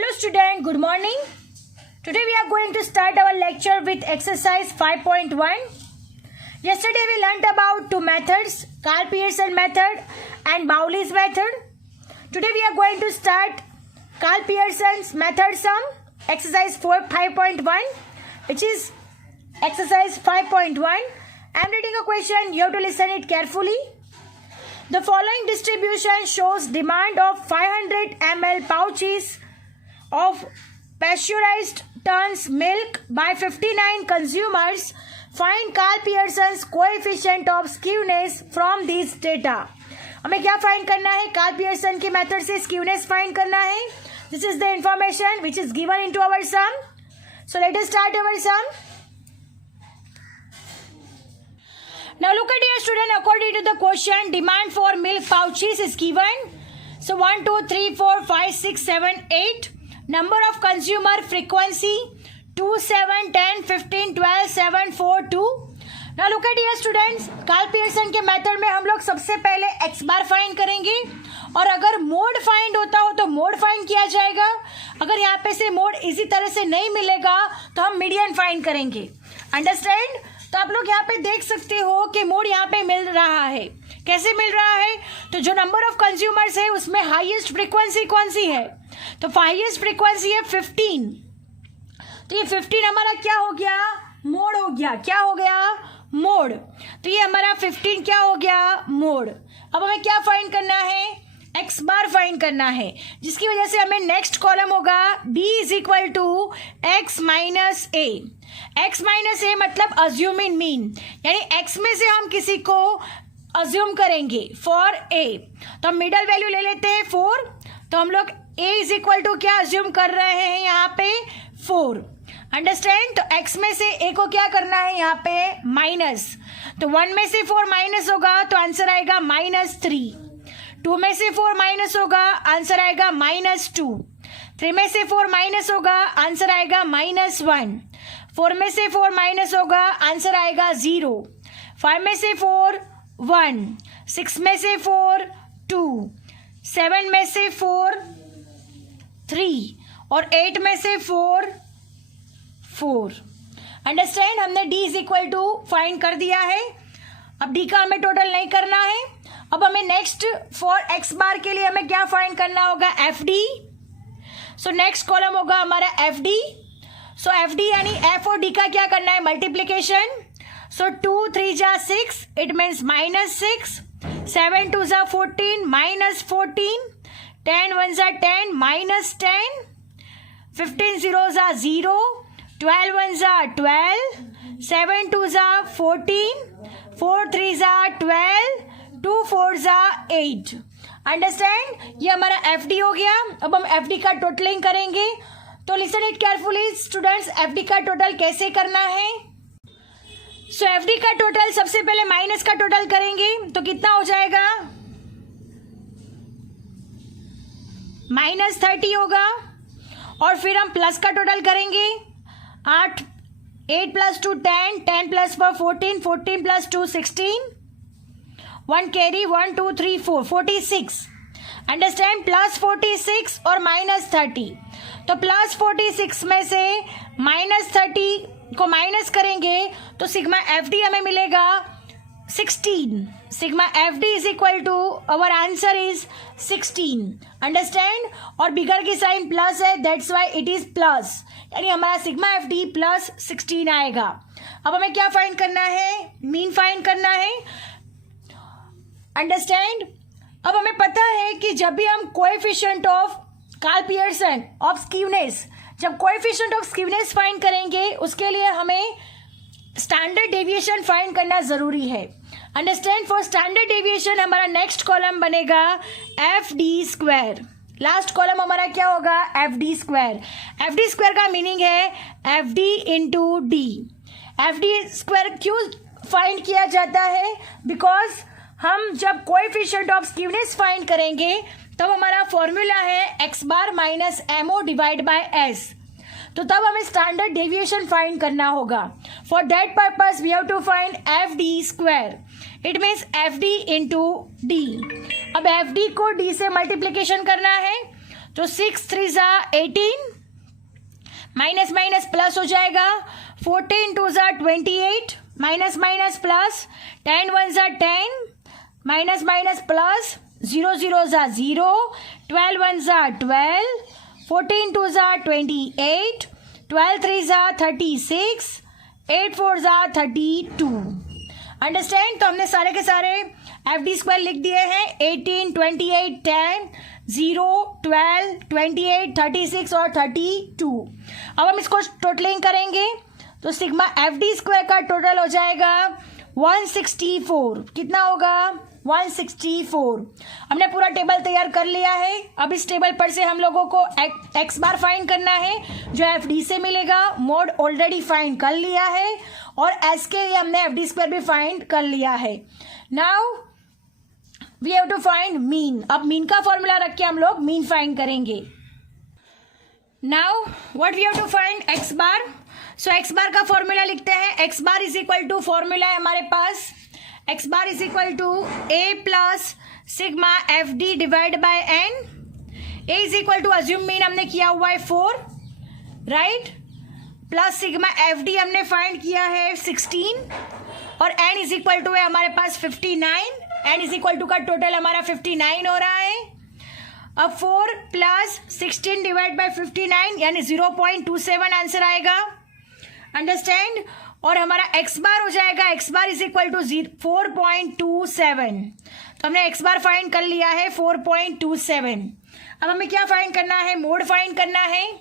Hello student, good morning. Today we are going to start our lecture with exercise 5.1. Yesterday we learnt about two methods, Karl Pearson method and Bowley's method. Today we are going to start Karl Pearson's method sum, exercise 5.1, which is exercise 5.1. I am reading a question, you have to listen it carefully. The following distribution shows demand of 500 ml pouches of pasteurized tons milk by 59 consumers. Find Karl Pearson's coefficient of skewness from these data. हमें क्या find करना है? Karl Pearson की method से skewness find करना है. This is the information which is given into our sum. So let us start our sum. Now look at here student, according to the question, demand for milk pouches is given. So 1, 2, 3, 4, 5, 6, 7, 8. Number of consumer frequency 2, 7, 10, 15, 12, 7, 4, 2. Now look at here students, Karl Pearson के method में हम लोग सबसे पहले x बार find करेंगे और अगर mode find होता हो तो मोड फाइंड किया जाएगा. अगर यहाँ पे से मोड इसी तरह से नहीं मिलेगा तो हम मीडियन फाइंड करेंगे. अंडरस्टैंड? तो आप लोग यहाँ पे देख सकते हो कि मोड यहाँ पे मिल रहा है. कैसे मिल रहा है? तो जो नंबर ऑफ कंज्यूमर्स है उसमें हाईएस्ट फ्रीक्वेंसी कौन सी है? तो हाईएस्ट फ्रीक्वेंसी है 15. तो ये 15 हमारा क्या हो गया? मोड हो गया. क्या हो गया? मोड. तो ये हमारा 15 क्या हो गया? मोड. अब हमें क्या फाइंड करना है? एक्स बार फाइंड करना है, जिसकी वजह से हमें नेक्स्ट कॉलम होगा d is equal to x minus a. X minus a मतलब अज्यूम इन मीन, यानी एक्स में से हम किसी को अज्यूम करेंगे फॉर ए. तो हम मिडल वैल्यू ले लेते हैं 4. तो हम लोग a इज इक्वल टू क्या अज्यूम कर रहे हैं यहाँ पे? 4. अंडरस्टैंड? तो x में से a को क्या करना है यहाँ पे? माइनस. तो 1 में से 4 माइनस होगा तो आंसर आएगा -3. 2 में से 4 माइनस होगा, आंसर आएगा -2. 3 में से 4 माइनस होगा, आंसर आएगा -1. 4 में से 4 माइनस होगा, आंसर आएगा 0. 5 में से 4 1. 6 में से 4 2. 7 में से 4 3 और 8 में से 4 4. अंडरस्टैंड? हमने d is equal to find कर दिया है. अब d का हमें टोटल नहीं करना है. अब हमें नेक्स्ट फॉर x बार के लिए हमें क्या फाइंड करना होगा? fd. सो नेक्स्ट कॉलम होगा हमारा fd. सो fd यानी f और d का क्या करना है? मल्टीप्लीकेशन. सो 2 3 जा 6, इट मीन्स -6. 7 2 जा 14, -14. 10 1 जा 10, -10. 15 0 जा 0. 12 1 जा 12. 7 2 जा 14. 4 3 जा 12. 2 4 जा 8. अंडरस्टैंड? ये हमारा FD हो गया. अब हम FD का टोटलिंग करेंगे. तो listen it carefully students, FD का टोटल कैसे करना है? सो FD का टोटल सबसे पहले माइनस का टोटल करेंगे तो कितना हो जाएगा? -30 होगा. और फिर हम प्लस का टोटल करेंगे. 8 + 2 10, 10 + 4 14, 14 + 2 16. 1 कैरी 1 2 3 4 46. अंडरस्टैंड? +46 और -30. तो +46 में से -30 को माइनस करेंगे तो सिग्मा FD हमें मिलेगा 16. Sigma FD is equal to our answer is 16. Understand? और बिगर की साइन प्लस है, that's why it is plus, यानी हमारा सिग्मा FD +16 आएगा. अब हमें क्या फाइंड करना है? मीन फाइंड करना है. अंडरस्टैंड? अब हमें पता है कि जब भी हम coefficient of Karl Pearson of skewness, जब कोएफिशिएंट ऑफ स्क्यूनेस फाइंड करेंगे उसके लिए हमें स्टैंडर्ड डेविएशन फाइंड करना जरूरी है. अंडरस्टैंड? फॉर स्टैंडर्ड डेविएशन हमारा नेक्स्ट कॉलम बनेगा FD². लास्ट कॉलम हमारा क्या होगा? FD². FD² का मीनिंग है FD इंटू D. FD² क्यों फाइंड किया जाता है? बिकॉज हम जब कोएफिशिएंट ऑफ स्क्यूनेस फाइंड करेंगे तब हमारा फॉर्मूला है x bar minus MO divide by S. तो तब हमें स्टैंडर्ड डेविएशन फाइंड करना होगा. For that purpose we have to find FD². It means FD into D. अब FD को D से मल्टीप्लीकेशन करना है तो 6 3 ज़ा 18, माइनस माइनस प्लस हो जाएगा, 14 2 ज़ा 28, माइनस माइनस प्लस, 10 1 ज़ा 10, माइनस माइनस प्लस, 0 0 ज़ा 0, 12 1 ज़ा 12, 14 2 ज़ा 28, 12 3 ज़ा 36, 8 4 ज़ा 32। अंडरस्टैंड। तो हमने सारे के सारे एफ डी स्क्वायर लिख दिए हैं, 18 28 10 0 12 28 36 और 32। अब हम इसको टोटलिंग करेंगे तो सिग्मा एफ डी स्क्वायर का टोटल हो जाएगा 164। कितना होगा? 164। हमने पूरा टेबल तैयार कर लिया है। अब इस टेबल पर से हम लोगों को एक्स बार फाइंड करना है जो एफ डी से मिलेगा। मोड ऑलरेडी फाइंड कर लिया है और एस के लिए हमने एफ डी स्क्वायर भी फाइंड कर लिया है। Now we have to find mean. अब मीन का फॉर्मूला रख के हम लोग मीन फाइंड करेंगे। Now what we have to find x bar. So x bar का फॉर्मूला लिखते हैं। X bar is equal to, formula है हमारे पास, x bar is equal to a plus sigma F d divide by n. A is equal to, assume mean हमने किया हुआ है 4, right, plus sigma F D हमने फाइंड किया है 16 और एन इज इक्वल टू है हमारे पास 59। एन इज इक्वल टू का टोटल हमारा 59 हो रहा है। अब 4 प्लस 16 डिवाइड बाय 59 यानी 0.27 आंसर आएगा। अंडरस्टैंड। और हमारा एक्स बार हो जाएगा, x bar is equal to 4.27। तो हमने एक्स बार फाइंड कर लिया है 4.27। अब हमें क्या फाइंड करना है? मोड फाइंड करना है।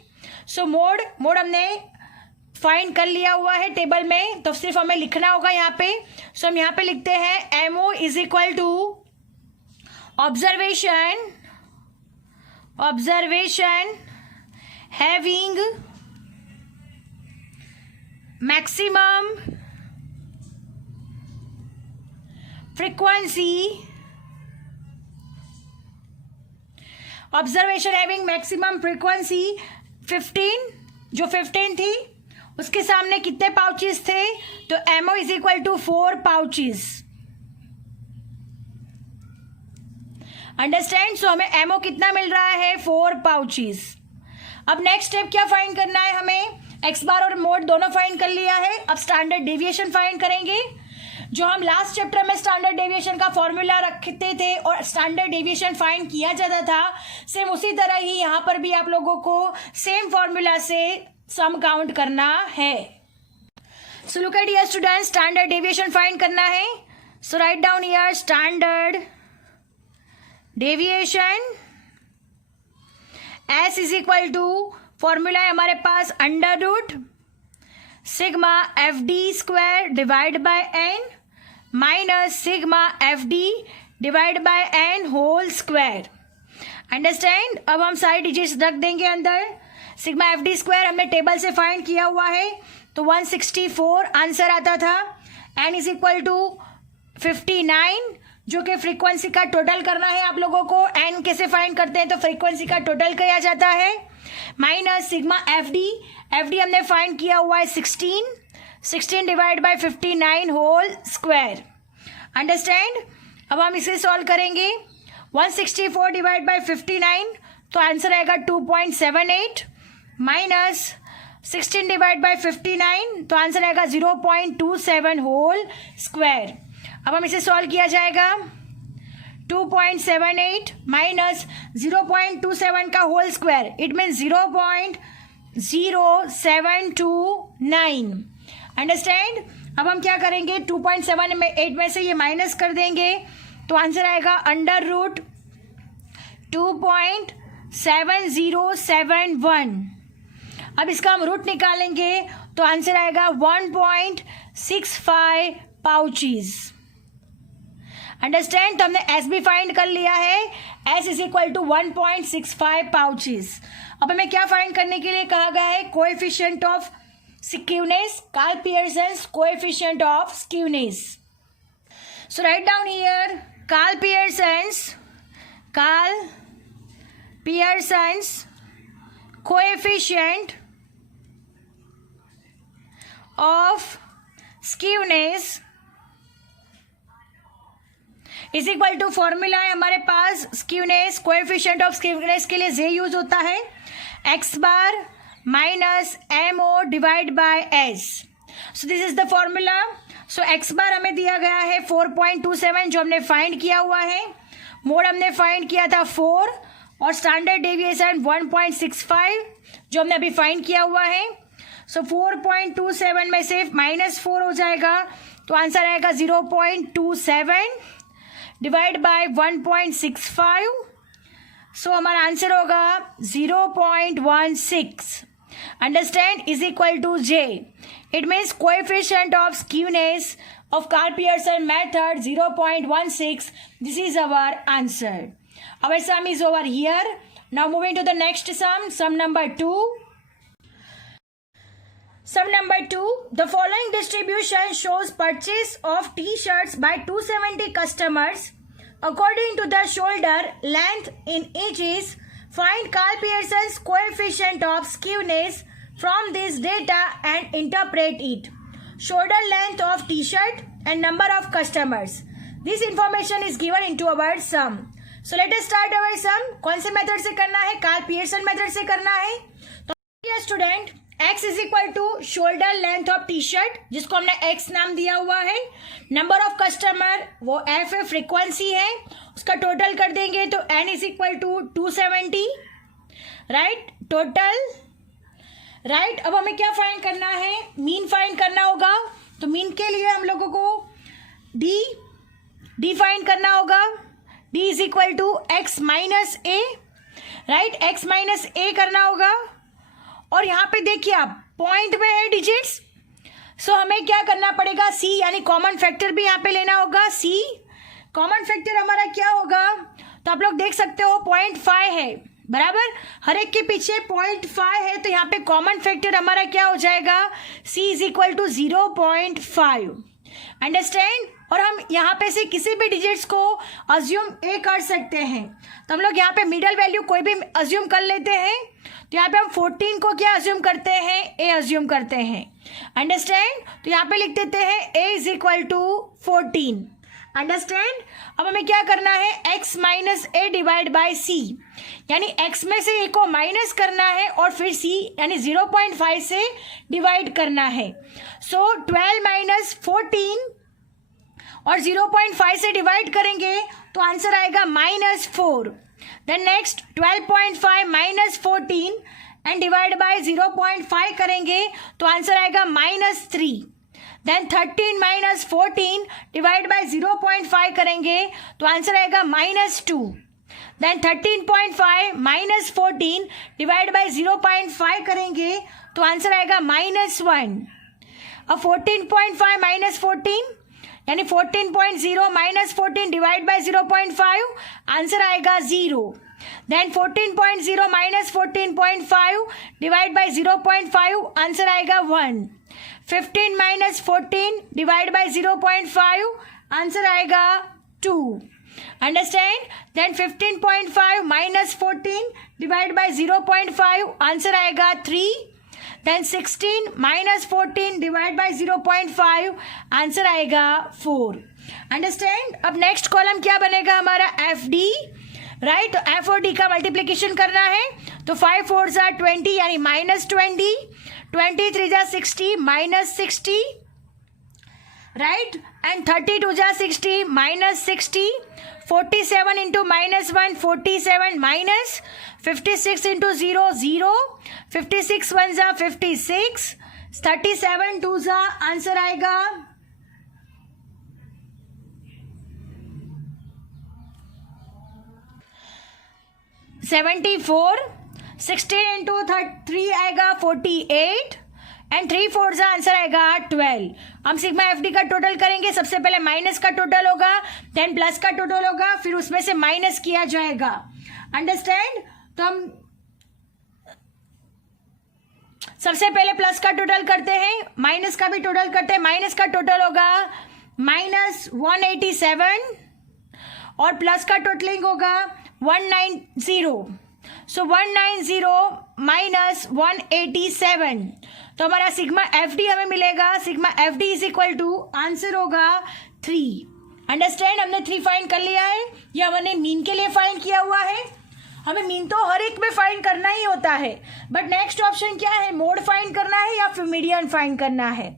सो मोड हमने फाइंड कर लिया हुआ है टेबल में, तो सिर्फ हमें लिखना होगा यहाँ पे। सो हम यहाँ पे लिखते हैं MO is equal to observation having maximum frequency, observation having maximum frequency 15, जो 15 थी उसके सामने कितने पाउचेस थे? तो MO is equal to 4 pouches. Understand. So हमें एमओ कितना मिल रहा है? 4 पाउचेस। अब नेक्स्ट स्टेप क्या फाइंड करना है हमें? एक्स बार और मोड दोनों फाइंड कर लिया है। अब स्टैंडर्ड डेविएशन फाइंड करेंगे। जो हम लास्ट चैप्टर में स्टैंडर्ड डेविएशन का फॉर्मूला रखते थे और स्टैंडर्ड डेविएशन फाइंड किया जाता था, सेम उसी तरह ही यहाँ पर भी आप लोगों को सेम फॉर्मूला से सम काउंट करना है। So look at here students, standard deviation find करना है। So write down here standard deviation s is equal to, formula है हमारे पास under root sigma F d square divide by n minus sigma F d divide by n whole square. Understand. अब हम सारी digits रख देंगे अंदर। Sigma F d square हमने टेबल से फाइंड किया हुआ है तो 164 आंसर आता था। एन इज इक्वल टू 59, जो कि फ्रीक्वेंसी का टोटल करना है आप लोगों को। एन कैसे फाइंड करते हैं? तो फ्रीक्वेंसी का टोटल किया जाता है। माइनस सिग्मा एफ डी हमने फाइंड किया हुआ है 16 divide by 59 whole square. Understand. अब हम इसे सॉल्व करेंगे। 164 डिवाइड बाय 59 तो आंसर आएगा 2.78 माइनस 16 डिवाइड बाय 59 तो आंसर आएगा 0.27 होल स्क्वायर। अब हम इसे सॉल्व किया जाएगा। 2.78 माइनस 0.27 का whole square, it mean 0.0729। Understand. अब हम क्या करेंगे? 2.78 में से ये माइनस कर देंगे तो आंसर आएगा अंडर रूट 2.7071। अब इसका हम रूट निकालेंगे तो आंसर आएगा 1.65 पाउचेस। अंडरस्टैंड। तो हमने एस भी फाइंड कर लिया है। S is equal to 1.65 pouches. अब हमें क्या फाइंड करने के लिए कहा गया है? Coefficient of skewness, Karl Pearson's coefficient of skewness. So write down here Karl Pearson's coefficient of skewness is equal to formula है हमारे पास स्क्यूनेस, कोएफिशिएंट ऑफ स्क्यूनेस के लिए जे यूज होता है, x bar minus M O divide by s. So this is the formula. So x bar हमें दिया गया है 4.27 जो हमने फाइंड किया हुआ है, मोड हमने फाइंड किया था 4 और स्टैंडर्ड डेविएशन 1.65 जो हमने अभी फाइंड किया हुआ है. सो 4.27 में से -4 हो जाएगा तो आंसर आएगा 0.27 डिवाइड बाय 1.65. सो हमारा आंसर होगा 0.16. Understand, is equal to J. It means coefficient of skewness of Karl-Pearson method 0.16. This is our answer. Our sum is over here. Now moving to the next sum. Sum number 2. Sum number 2. The following distribution shows purchase of T-shirts by 270 customers according to the shoulder length in inches. Find Karl-Pearson's coefficient of skewness from this data and interpret it. Shoulder length of T-shirt and number of customers. This information is given into our sum. So let us start our sum. कौन से method से करना है? Karl-Pearson method से करना है. तो student x is equal to shoulder length of T shirt जिसको हमने x नाम दिया हुआ है, नंबर ऑफ कस्टमर वो f है, फ्रीक्वेंसी है, उसका टोटल कर देंगे तो n is equal to 270. Right, total. Right, अब हमें क्या फाइंड करना है? मीन फाइंड करना होगा. तो मीन के लिए हम लोगों को डी फाइंड करना होगा. D is equal to x minus a. Right, x minus a करना होगा. और यहाँ पे देखिए आप पॉइंट में है डिजिट्स, सो हमें क्या करना पड़ेगा? सी यानी कॉमन फैक्टर भी यहाँ पे लेना होगा. सी कॉमन फैक्टर हमारा क्या होगा? तो आप लोग देख सकते हो 0.5 है, बराबर, हर एक के पीछे 0.5 है, तो यहाँ पे कॉमन फैक्टर हमारा क्या हो जाएगा? c is equal to 0.5. Understand. और हम यहाँ पे से किसी भी डिजिट्स को अज्यूम ए कर सकते हैं, तो हम लोग यहाँ पे मिडल वैल्यू कोई भी अज्यूम कर लेते हैं. तो यहाँ पे हम 14 को क्या अज्यूम करते हैं? ए अज्यूम करते हैं. अंडरस्टैंड. तो यहाँ पे लिख देते हैं a is equal to 14. Understand. अब हमें क्या करना है? x minus a divide by c, यानी x में से a को माइनस करना है और फिर c यानी 0.5 से डिवाइड करना है. सो 12 माइनस 14 और 0.5 से डिवाइड करेंगे तो आंसर आएगा -4. Then next 12.5 minus 14 and divide by 0.5 करेंगे तो आंसर आएगा -3. देन 13 माइनस 14 डिवाइड बाय 0.5 करेंगे तो आंसर आएगा -2. देन 13.5 माइनस 14 डिवाइड बाय 0.5 करेंगे तो आंसर आएगा -1. अब 14.5 माइनस 14 यानी 14.0 माइनस 14 डिवाइड बाय 0.5 आंसर आएगा 0. Then 14.0 minus 14.5 divide by 0.5 answer आएगा 1. 15 माइनस 14 डिवाइड बाय 0.5 आंसर आएगा 2. Understand. Then 15.5 minus 14 divide by 0.5 answer आएगा 3. Then 16 minus 14 divide by 0.5 answer आएगा 4. अंडरस्टैंड. अब नेक्स्ट कॉलम क्या बनेगा हमारा? F D. राइट, तो एफ और डी का मल्टीप्लीकेशन करना है. तो 5 4 जा 20 यानी -20, 23 जा 60 -60. राइट, एंड 32 जा 60 -60. 47 इंटू -1 47 माइनस 56 इंटू 0 0. 56 1 जा 56. 37 2 जा आंसर आएगा 74. 16 इंटू 3 आएगा 48 एंड 3 4 जा आंसर आएगा 12. हम सिग्मा एफ डी का टोटल करेंगे. सबसे पहले माइनस का टोटल होगा, देन प्लस का टोटल होगा, फिर उसमें से माइनस किया जाएगा. अंडरस्टैंड. तो हम सबसे पहले प्लस का टोटल करते हैं, माइनस का भी टोटल करते हैं. माइनस का टोटल होगा -187 और प्लस का टोटलिंग होगा 190. सो 190 माइनस 187, तो हमारा सिग्मा एफ डी हमें मिलेगा. Sigma F D is equal to answer होगा 3. अंडरस्टैंड, हमने 3 फाइंड कर लिया है, ये हमने मीन के लिए फाइंड किया हुआ है। हमें मीन तो हर एक में फाइंड करना ही होता है, बट नेक्स्ट ऑप्शन क्या है, मोड फाइंड करना है या फिर मीडियन फाइंड करना है।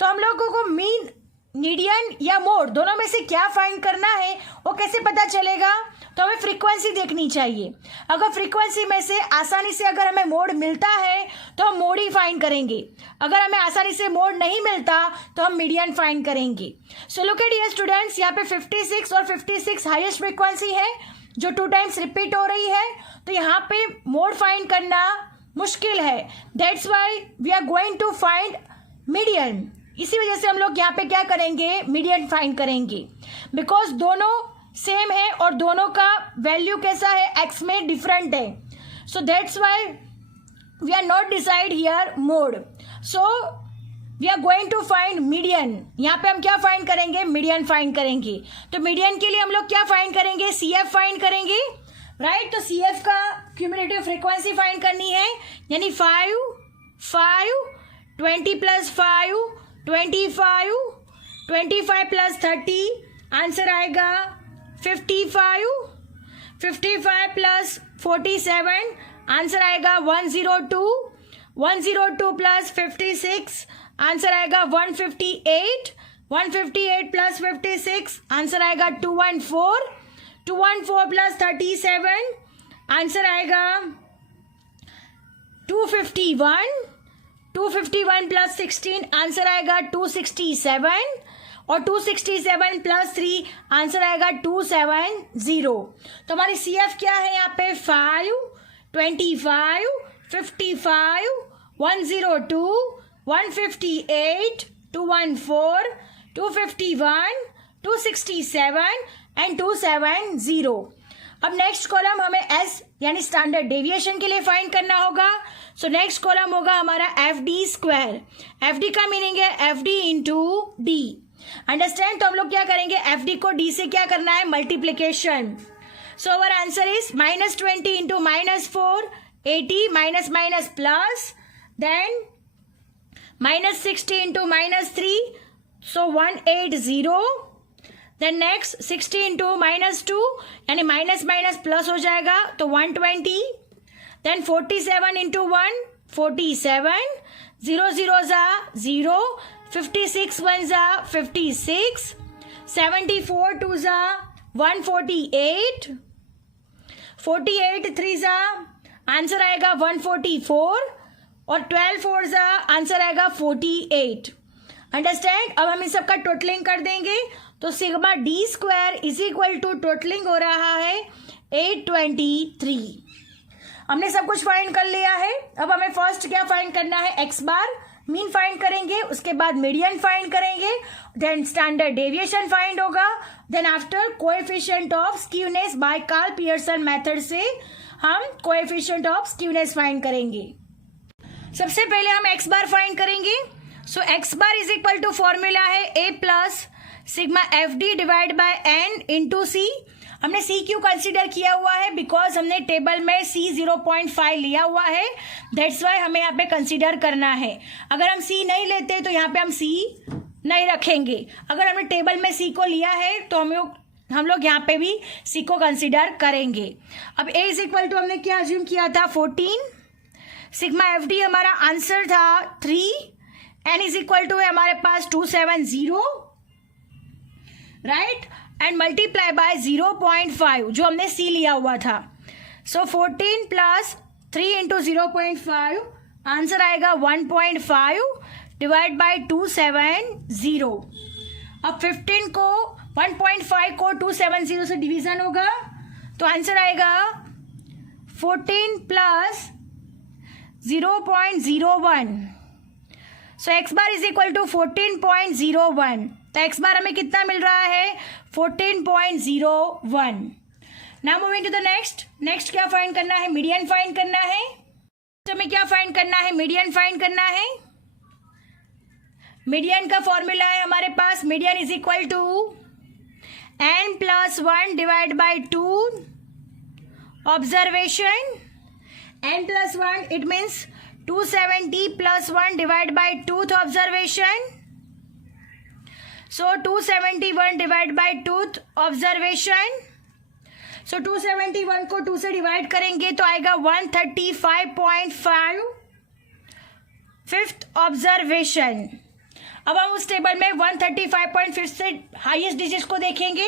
तो हम लोगों को मीन, मीडियन या मोड दोनों में से क्या फाइंड करना है वो कैसे पता चलेगा, तो हमें फ्रीक्वेंसी देखनी चाहिए। अगर फ्रीक्वेंसी में से आसानी से अगर हमें मोड मिलता है तो हम मोड ही फाइंड करेंगे, अगर हमें आसानी से मोड नहीं मिलता तो हम मीडियन फाइंड करेंगे। सो लुक एट हियर स्टूडेंट्स, यहाँ पे 56 और 56 हाईएस्ट फ्रीक्वेंसी है जो 2 टाइम्स रिपीट हो रही है, तो यहाँ पे मोड फाइंड करना मुश्किल है, that's why we are going to find median. इसी वजह से हम लोग यहाँ पे क्या करेंगे, मीडियन फाइंड करेंगे, बिकॉज दोनों सेम है और दोनों का वैल्यू कैसा है, एक्स में डिफरेंट है, so that's why we are not decide here mode, so we are going to find median. यहाँ पे हम क्या फाइंड करेंगे, मीडियन फाइंड करेंगे। तो मीडियन के लिए हम लोग क्या फाइंड करेंगे, CF फाइंड करेंगे, राइट। तो CF का क्यूमुलेटिव फ्रीक्वेंसी फाइंड करनी है, यानी 5 5 20 प्लस 5 25 25 प्लस 30, आंसर आएगा 55 55 प्लस 47, आंसर आएगा 102 102 प्लस 56, आंसर आएगा 158 158 प्लस 56, आंसर आएगा 214 214 प्लस 37, आंसर आएगा 251 251 प्लस 16, आंसर आएगा 267 और 267 प्लस 3, आंसर आएगा 270। तो हमारी CF क्या है यहाँ पे, 5 25 55 102 158 214 251 267 एंड 270। अब नेक्स्ट कॉलम हमें S यानी स्टैंडर्ड डेविएशन के लिए फाइंड करना होगा। सो नेक्स्ट कॉलम होगा हमारा FD स्क्वायर। FD का मीनिंग है FD इंटू D, अंडरस्टैंड। तो हम लोग क्या करेंगे, FD को D से क्या करना है, multiplication. So our answer is -20 into -4 80 minus minus plus, then -60 into -3 so 180, then next 60 into -2 यानी माइनस माइनस प्लस हो जाएगा तो 120, देन 47 इंटू 1 47, 0 0 जा 0, 56 1 जा 56, 74 2 जा 148, 48 3 जा आंसर आएगा 144 और 12 4 जा आंसर आएगा 48, अंडरस्टैंड। अब हम इन सबका टोटलिंग कर देंगे तो sigma D square is equal to totalling हो रहा है 823। हमने सब कुछ फाइंड कर लिया है। अब हमें फर्स्ट क्या फाइंड करना है, एक्स बार मीन फाइंड करेंगे, उसके बाद मीडियन फाइंड करेंगे, देन स्टैंडर्ड डेविएशन फाइंड होगा, then after coefficient of skewness by Karl Pearson method से हम कोएफिशिएंट ऑफ स्क्यूनेस फाइंड करेंगे। सबसे पहले हम एक्स बार फाइंड करेंगे। So x bar is equal to formula है a plus sigma FD divide by n into C। हमने C क्यों कंसिडर किया हुआ है, बिकॉज हमने टेबल में C 0.5 लिया हुआ है, दैट्स वाई हमें यहाँ पे कंसिडर करना है। अगर हम C नहीं लेते तो यहाँ पे हम C नहीं रखेंगे। अगर हमने टेबल में C को लिया है तो हम लोग यहाँ पे भी C को कंसिडर करेंगे। अब a इज इक्वल टू हमने क्या अज्यूम किया था 14, सिग्मा FD हमारा आंसर था 3, n इज इक्वल टू है हमारे पास 270, राइट, एंड मल्टीप्लाई बाय 0.5 जो हमने C लिया हुआ था। सो 14 प्लस 3 इंटू 0.5 आंसर आएगा 1.5 डिवाइड बाय 270। अब 15 को 1.5 को 270 से डिवीजन होगा तो आंसर आएगा 14 plus 0.01। So x bar is equal to 14.01। तो एक्स बार हमें कितना मिल रहा है 14.01। Now moving to the next क्या फाइंड करना है, मीडियन फाइंड करना है। तो हमें क्या फाइंड करना है, मीडियन फाइंड करना है। मीडियन का फॉर्मूला है हमारे पास, median is equal to n plus 1 divide by 2 observation, n plus 1 it means 270 plus 1 divide by 2th observation. So 271 divide by twoth observation. So 271 को 2 से डिवाइड करेंगे तो आएगा 135.5 फिफ्थ ऑब्जर्वेशन. अब हम उस टेबल में 135.5 से हाईएस्ट डिजिट को देखेंगे,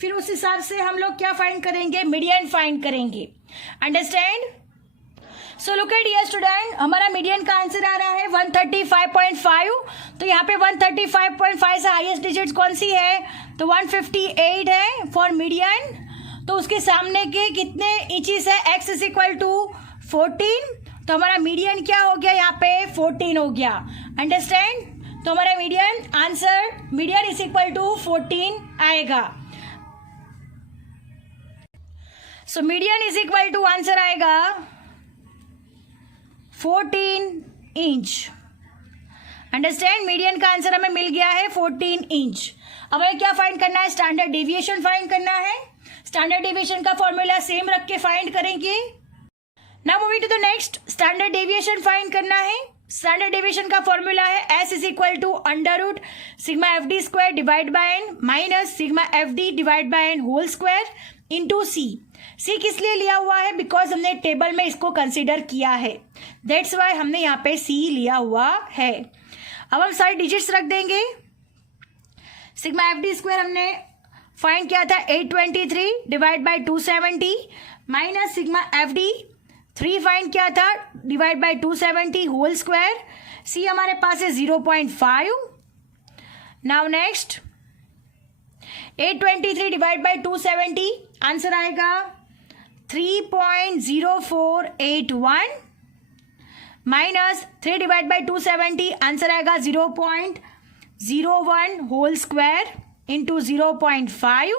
फिर उस हिसाब से हम लोग क्या फाइंड करेंगे, मीडियन फाइंड करेंगे. Understand. So look at dear student, हमारा मीडियन का आंसर आ रहा है 135.5. तो यहाँ पे 135.5 से हाईएस्ट डिजिट कौन सी है, तो 158 है फॉर मीडियन. तो उसके सामने के कितने इंचेस है, x इज इक्वल टू 14. तो हमारा मीडियन क्या हो गया, यहाँ पे 14 हो गया. अंडरस्टैंड. तो हमारा median answer, median is equal to 14 आएगा. So median is equal to answer आएगा 14 इंच. अंडरस्टैंड. मीडियन का आंसर हमें मिल गया है 14 इंच. अब हमें क्या फाइंड करना है, स्टैंडर्ड डेविएशन फाइंड करना है. स्टैंडर्ड डेविएशन का फॉर्मूला सेम रख के फाइंड करेंगे. Now moving to the next, standard deviation find करना है. स्टैंडर्ड डेविएशन का फॉर्मूला है s is equal to under root sigma F d square divide by n minus sigma F d divide by n whole square into c. C किस लिए लिया हुआ है, because हमने टेबल में इसको कंसिडर किया है, दैट्स वाई हमने यहाँ पे सी लिया हुआ है. अब हम सारे डिजिट्स रख देंगे. सिग्मा एफ डी स्क्वायर हमने फाइंड किया था 823 divide by 270 minus sigma F D 3 find किया था डिवाइड बाय 270 होल स्क्वायर. सी हमारे पास है 0.5. Now next 823 divide by 270 answer आएगा 3.0481 माइनस 3 डिवाइड बाय 270 आंसर आएगा 0.01 होल स्क्वायर इंटू 0.5.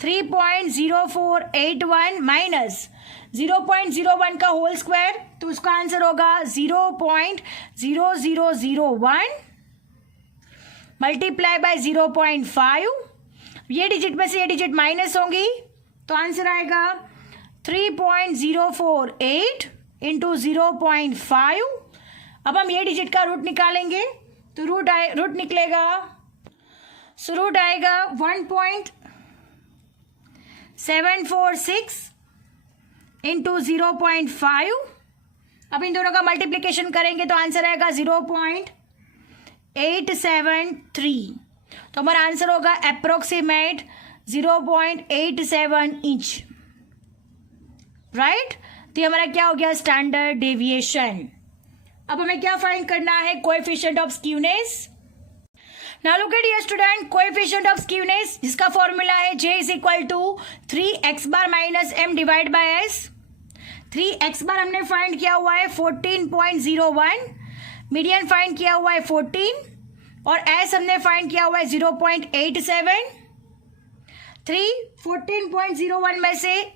3.0481 माइनस 0.01 का होल स्क्वायर, तो उसका आंसर होगा 0.0001 मल्टीप्लाई बाय 0.5. ये डिजिट में से ये डिजिट माइनस होंगी, तो आंसर आएगा 3.048 इंटू 0.5. अब हम ये डिजिट का रूट निकालेंगे, तो रूट निकलेगा, सो रूट आएगा 1.746 इंटू 0.5. अब इन दोनों का मल्टीप्लीकेशन करेंगे तो आंसर आएगा 0.873. तो हमारा आंसर होगा अप्रोक्सीमेट 0.87 इंच. राइट. तो ये हमारा क्या हो गया, स्टैंडर्ड डेविएशन. अब हमें क्या फाइंड करना है, coefficient of skewness. Now look at student, coefficient of skewness जिसका फॉर्मूला है j is equal to 3x bar minus m divide by s. 3x bar हमने फाइंड किया हुआ है 14.01, मीडियन फाइंड किया हुआ है 14 और s हमने फाइंड किया हुआ है 0.87. 14.01 में से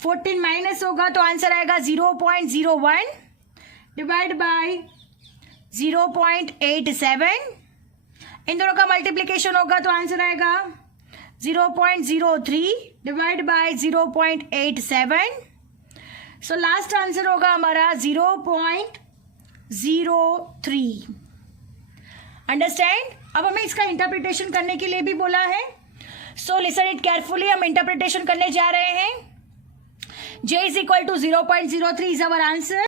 14 माइनस होगा तो आंसर आएगा 0.01 डिवाइड बाय 0.87. इन दोनों का मल्टीप्लीकेशन होगा तो आंसर आएगा 0.03 divide by 0.87. So last answer होगा हमारा 0.03. अंडरस्टैंड. अब हमें इसका इंटरप्रिटेशन करने के लिए भी बोला है, सो लिसन इट केयरफुली. हम इंटरप्रिटेशन करने जा रहे हैं. j is equal to 0.03 is our answer.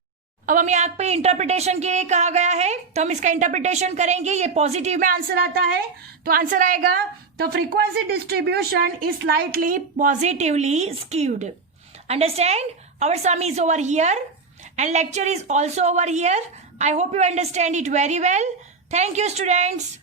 अब हम यहाँ पे इंटरप्रिटेशन के लिए कहा गया है, तो हम इसका इंटरप्रिटेशन करेंगे. ये पॉजिटिव में आंसर आता है, तो आंसर आएगा the frequency distribution is slightly positively skewed. Understand. Our sum is over here and lecture is also over here. I hope you understand it very well. Thank you students.